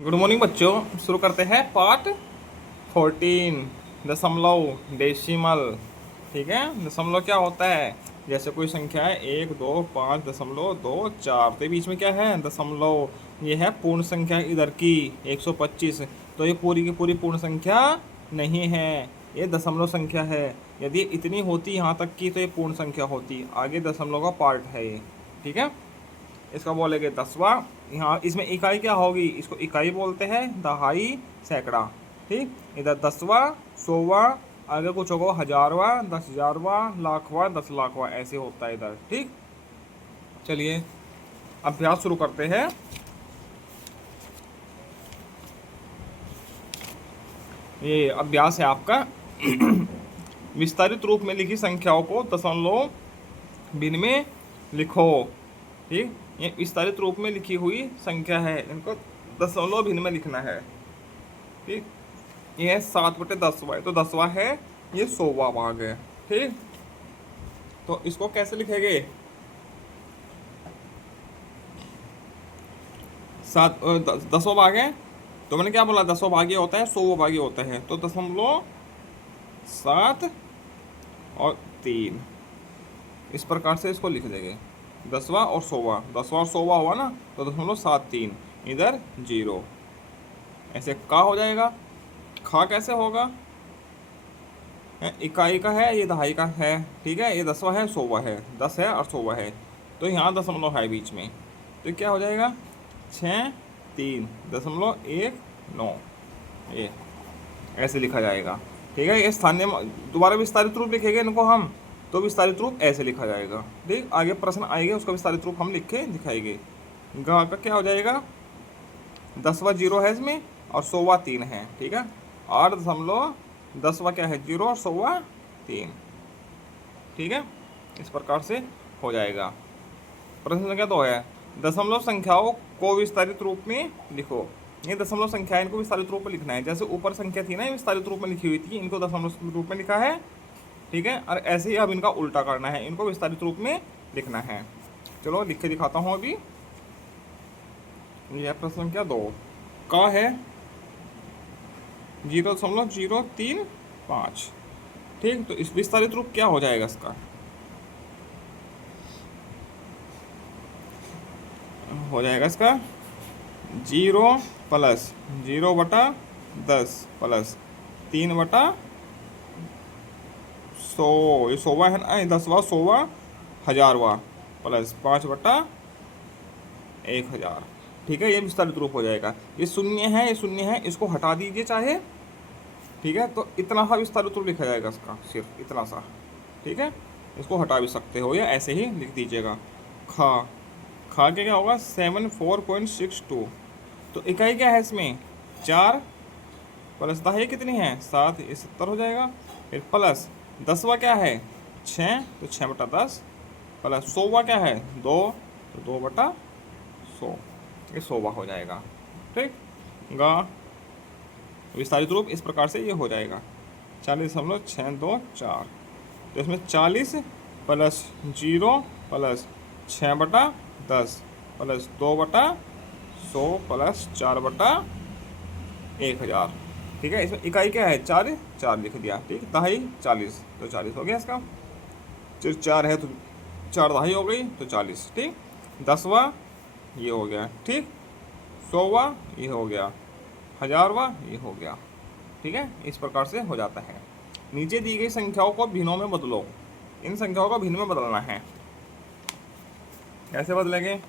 Good morning बच्चों। शुरू करते हैं पार्ट 14 दशमलव डेसिमल। ठीक है, दशमलव क्या होता है? जैसे कोई संख्या है 1 2 5.24, तो बीच में क्या है? दशमलव। ये है पूर्ण संख्या इधर की 125, तो ये पूरी की पूरी पूर्ण संख्या नहीं है, ये दशमलव संख्या है। यदि इतनी होती यहाँ तक की तो ये पूर्ण संख्या होती, आगे दशमलव का पार्ट है ये। ठीक है, इसका बोलेंगे दसवां। यहाँ इसमें इकाई क्या होगी? इसको इकाई बोलते हैं, दहाई, सैकड़ा। ठीक, इधर दसवां, सौवा, आगे कुछ होगा हजारवा, 10,000वां, लाखवा, 10 लाखवा, ऐसे होता है इधर। ठीक, चलिए अभ्यास शुरू करते हैं। ये अभ्यास है आपका विस्तारित रूप में लिखी संख्याओं को दशमलव भिन्न में लिखो। ठीक, ये विस्तारित रूप में लिखी हुई संख्या है, इनको दशमलव भिन्न में लिखना है। ठीक, ये है 7/10, तो 10वां है, ये 100वां भाग है। ठीक, तो इसको कैसे लिखेंगे? 10वां भाग है, तो मैंने क्या बोला? 10वां भाग ये होता है, 100वां भाग ये होता है, तो 0.7 और 3 इस प्रकार से इसको लिख देंगे। 10वां और 100वां, 10वां और 100वां हुआ ना, तो 0.73, इधर 0, ऐसे का हो जाएगा। खा कैसे होगा? इकाई का है, ये दहाई का है। ठीक है, ये 10वां है, 100वां है, 10 है और 100वां है, तो यहाँ दशमलव है बीच में, तो क्या हो जाएगा? 6.3.19, ये ऐसे लिखा जाएगा। ठीक है, ये स्थानीय दोबारा विस्तारित रूप लिखेंगे इनको हम, तो विस्तारित रूप ऐसे लिखा जाएगा। ठीक, आगे प्रश्न आएंगे, उसका विस्तारित रूप हम लिख के दिखाएंगे। गा का क्या हो जाएगा? 10वां 0 है इसमें, और 100वां 3 है। ठीक है, 8.10वां क्या है? 0 और 100वां 3। ठीक है, इस प्रकार से हो जाएगा। प्रश्न संख्या 2 है, दशमलव संख्याओं को विस्तारित रूप में लिखो। ये दशमलव संख्या है, इनको विस्तारित रूप में लिखना है। जैसे ऊपर संख्या थी ना, ये विस्तारित रूप में लिखी हुई थी, इनको दशमलव रूप में लिखा है। ठीक है, और ऐसे ही अब इनका उल्टा करना है, इनको विस्तारित रूप में लिखना है। चलो लिख के दिखाता हूँ अभी। यह प्रश्न संख्या 2 का है 0.035। ठीक, तो इस विस्तारित रूप क्या हो जाएगा इसका? हो जाएगा इसका 0 प्लस 0/10 प्लस 3/100, ये 100वां है ना, 10वां, 100वां, 1000वां, प्लस 5/1000। ठीक है, ये विस्तारित रूप हो जाएगा। ये शून्य है, ये शून्य है, इसको हटा दीजिए चाहे। ठीक है, तो इतना सा विस्तारित रूप लिखा जाएगा इसका, सिर्फ इतना सा। ठीक है, इसको हटा भी सकते हो या ऐसे ही लिख दीजिएगा। खा खा के क्या होगा? 74.62। तो इकाई क्या है इसमें? 4 प्लस दहाई कितनी है? 7, ये 70 हो जाएगा। फिर प्लस 10वां क्या है? 6, तो 6/10, प्लस 100वां क्या है? 2, तो 2/100, ये 100वां हो जाएगा। ठीक, गा विस्तारित रूप इस प्रकार से ये हो जाएगा 40.624। तो इसमें 40 प्लस 0 प्लस 6/10 प्लस 2/100 प्लस 4/1000। ठीक है, इसमें इकाई क्या है? 4, 4 लिख दिया। ठीक, दहाई 40, तो 40 हो गया इसका। फिर 4 है तो 4 दहाई हो गई, तो 40। ठीक, 10वां ये हो गया। ठीक, 100वां ये हो गया, 1000वां ये हो गया। ठीक है, इस प्रकार से हो जाता है। नीचे दी गई संख्याओं को भिन्नों में बदलो। इन संख्याओं को भिन्न में बदलना है। कैसे बदलेंगे?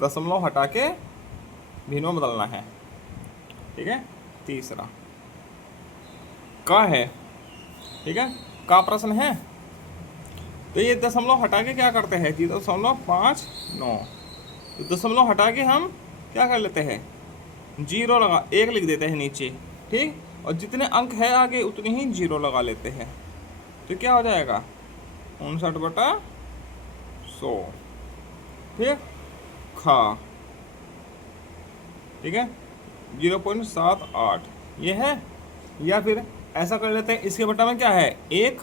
दशमलव हटा के भिन्नों में बदलना है। ठीक है, तीसरा का है। ठीक है, का प्रश्न है, तो ये दशमलव हटा के क्या करते हैं? 0.59। तो दशमलव हटा के हम क्या कर लेते हैं? 0 लगा, 1 लिख देते हैं नीचे। ठीक, और जितने अंक है आगे उतने ही 0 लगा लेते हैं, तो क्या हो जाएगा? 59/100। ठीक, खा। ठीक है, 0.78 ये है। या फिर ऐसा कर लेते हैं, इसके बटा में क्या है? 1।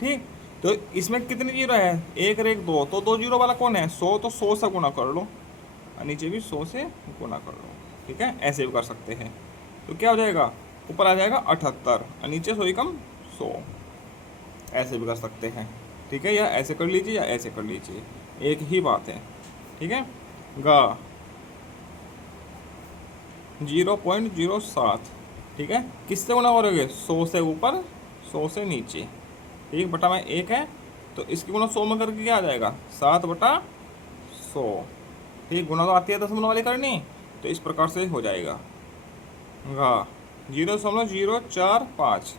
ठीक, तो इसमें कितनी जीरो है? 1 और 1 2, तो 2 जीरो वाला कौन है? 100, तो 100 से गुना कर लो। और नीचे भी 100 से गुना कर लो। ठीक है, ऐसे भी कर सकते हैं। तो क्या हो जाएगा, ऊपर आ जाएगा 78 और नीचे 100 कम 100, ऐसे भी कर सकते हैं। ठीक है, या ऐसे कर लीजिए या ऐसे कर लीजिए, एक ही बात है। ठीक है, गा 0.07। ठीक है, किससे गुना करोगे, 100 से ऊपर 100 से नीचे। ठीक, बटा में 1 है तो इसकी गुना 100 में करके क्या आ जाएगा, 7/100। ठीक, गुना तो आती है दशमलव वाली करनी, तो इस प्रकार से हो जाएगा। गा 0.045।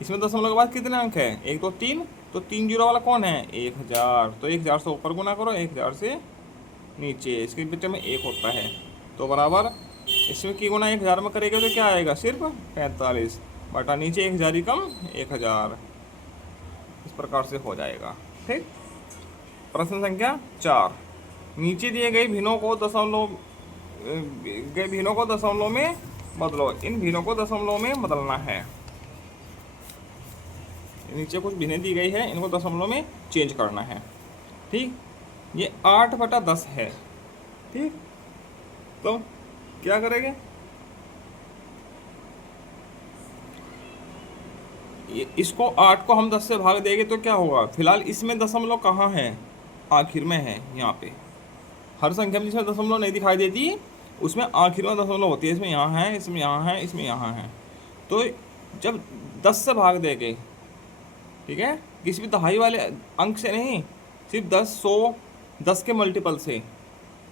इसमें दशमलव के बाद कितने अंक है, 1 2 3, तो 3 जीरो वाला कौन है, 1000। तो 1000 से ऊपर गुना करो, 1000 से नीचे, इसके बीच में 1 होता है। तो बराबर इसमें की गुना 1000 में करेगा तो क्या आएगा, सिर्फ 45 बटा नीचे 1000 ही कम 1000। इस प्रकार से हो जाएगा। ठीक, प्रश्न संख्या 4, नीचे दिए गए भिन्नों को दशमलव में बदलो। इन भिन्नों को दशमलव में बदलना है। नीचे कुछ भिन्नें दी गई है, इनको दशमलव में चेंज करना है। ठीक, ये 8/10 है। ठीक, तो क्या करेंगे, इसको 8 को हम 10 से भाग देंगे तो क्या होगा, फिलहाल इसमें दशमलव कहाँ है, आखिर में है। यहाँ पे हर संख्या में जिसमें दशमलव नहीं दिखाई देती उसमें आखिर में दशमलव होती है। इसमें यहाँ है, इसमें यहाँ है, इसमें यहाँ है। तो जब 10 से भाग देंगे, ठीक है, किसी भी दहाई वाले अंक से नहीं, सिर्फ 10 100 10 के मल्टीपल से।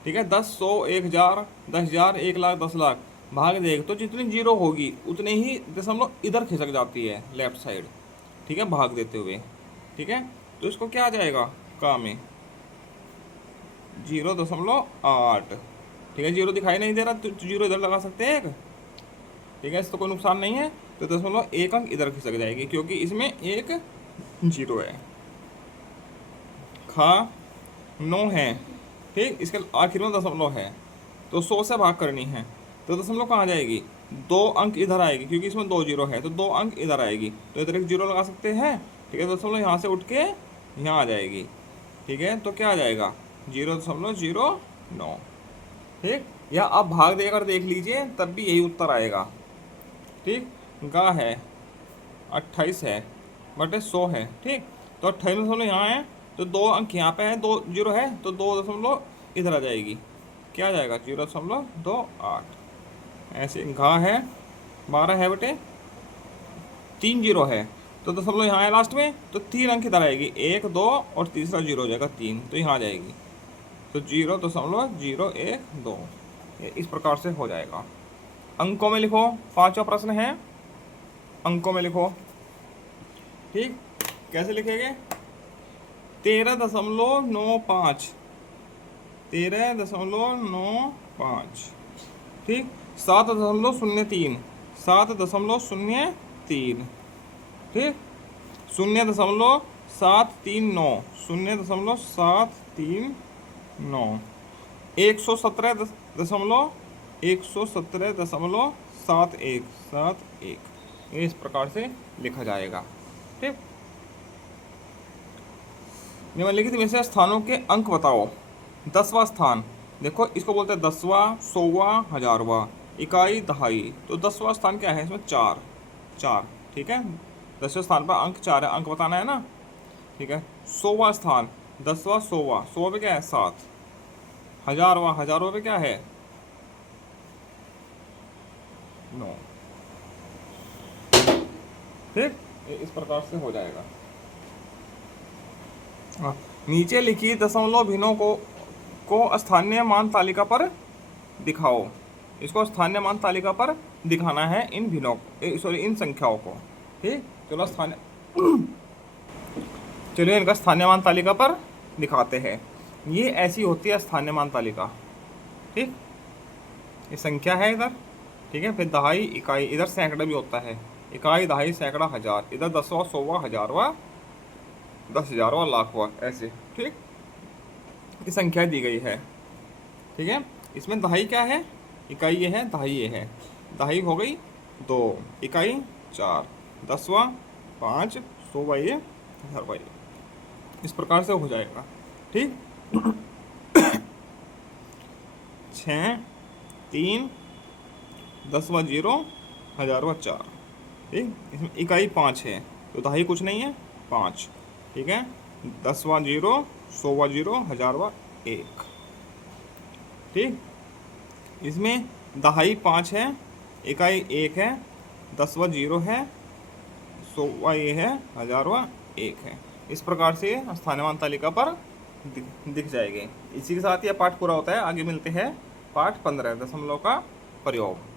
ठीक है, 10 100 1000 10,000 1,00,000 10,00,000 भाग देगा तो जितनी जीरो होगी उतने ही दशमलव इधर खिसक जाती है लेफ्ट साइड। ठीक है, भाग देते हुए। ठीक है, तो इसको क्या आ जाएगा, का में 0.8। ठीक है, जीरो दिखाई नहीं दे रहा तो जीरो इधर लगा सकते हैं एक। ठीक है, इससे तो कोई नुकसान नहीं है। तो 0.1 अंक इधर खिसक जाएगी क्योंकि इसमें एक जीरो है। खा 9 है। ठीक, इसके आखिर में दशमलव है तो 100 से भाग करनी है, तो दशमलव कहाँ जाएगी, 2 अंक इधर आएगी क्योंकि इसमें 2 जीरो है, तो 2 अंक इधर आएगी, तो इधर एक जीरो लगा सकते हैं। ठीक है, दशमलव यहाँ से उठ के यहाँ आ जाएगी। ठीक है, तो क्या आ जाएगा, 0.09। ठीक, या आप भाग देकर देख लीजिए तब भी यही उत्तर आएगा। ठीक, गा है 28 है बटे 100 है। ठीक, तो 28 दशमलव यहाँ है तो 2 अंक यहाँ पे है, 2 जीरो है तो 2 दशमलव इधर आ जाएगी, क्या आ जाएगा 0.28। ऐसे घा है 12 है बटे 3 जीरो है तो दशमलव यहाँ है लास्ट में, तो 3 अंक इधर आएगी, 1 2 और तीसरा जीरो हो जाएगा 3, तो यहाँ आ जाएगी। तो 0.012 इस प्रकार से हो जाएगा। अंकों में लिखो, 5वां प्रश्न है, अंकों में लिखो। ठीक, कैसे लिखेंगे, 13.95 13.95। ठीक, 7.03 7.03। ठीक, 0.739 0.739 117.71 इस प्रकार से लिखा जाएगा। ठीक, निम्नलिखित में से स्थानों के अंक बताओ। 10वां स्थान, देखो इसको बोलते हैं 10वां 100वां 1000वां, इकाई दहाई। तो 10वां स्थान क्या है, इसमें 4 4। ठीक है, 10वें स्थान पर अंक 4 है, अंक बताना है ना। ठीक है, 100वां स्थान 10वां 100वां 100 पे क्या है 7, 1000वां 1000 पे क्या है 9। ठीक, इस प्रकार से हो जाएगा। नीचे लिखी दशमलव भिन्नों को स्थानीय मान तालिका पर दिखाओ। इसको स्थानीय मान तालिका पर दिखाना है, इन भिन्नों इन संख्याओं को। ठीक, चलो चलिए इनका स्थानीय मान तालिका पर दिखाते हैं। ये ऐसी होती है स्थानीय मान तालिका। ठीक, ये संख्या है इधर। ठीक है, फिर दहाई इकाई, इधर सैकड़ा भी होता है, इकाई दहाई सैकड़ा हजार, इधर 10वां 100वां 1000वां 10,000वां लाखवां, ऐसे। ठीक, ये संख्या दी गई है। ठीक है, इसमें दहाई क्या है, इकाई ये है, दहाई ये है। दहाई हो गई 2, इकाई 4, 10वां 5, 100वां ये 1000वां ये, इस प्रकार से हो जाएगा। ठीक, 6, 3, 10वां 0, 1000वां 4। ठीक, इसमें इकाई 5 है तो दहाई कुछ नहीं है, 5। ठीक है, 10वां 0, 100वां 0, 1000वां 1। ठीक, इसमें दहाई 5 है, इकाई 1 है, 10वां 0 है, 100वां ये है, 1000वां 1 है। इस प्रकार से स्थानीयमान तालिका पर दिख जाएगी। इसी के साथ यह पाठ पूरा होता है। आगे मिलते हैं पाठ 15 दशमलव का प्रयोग।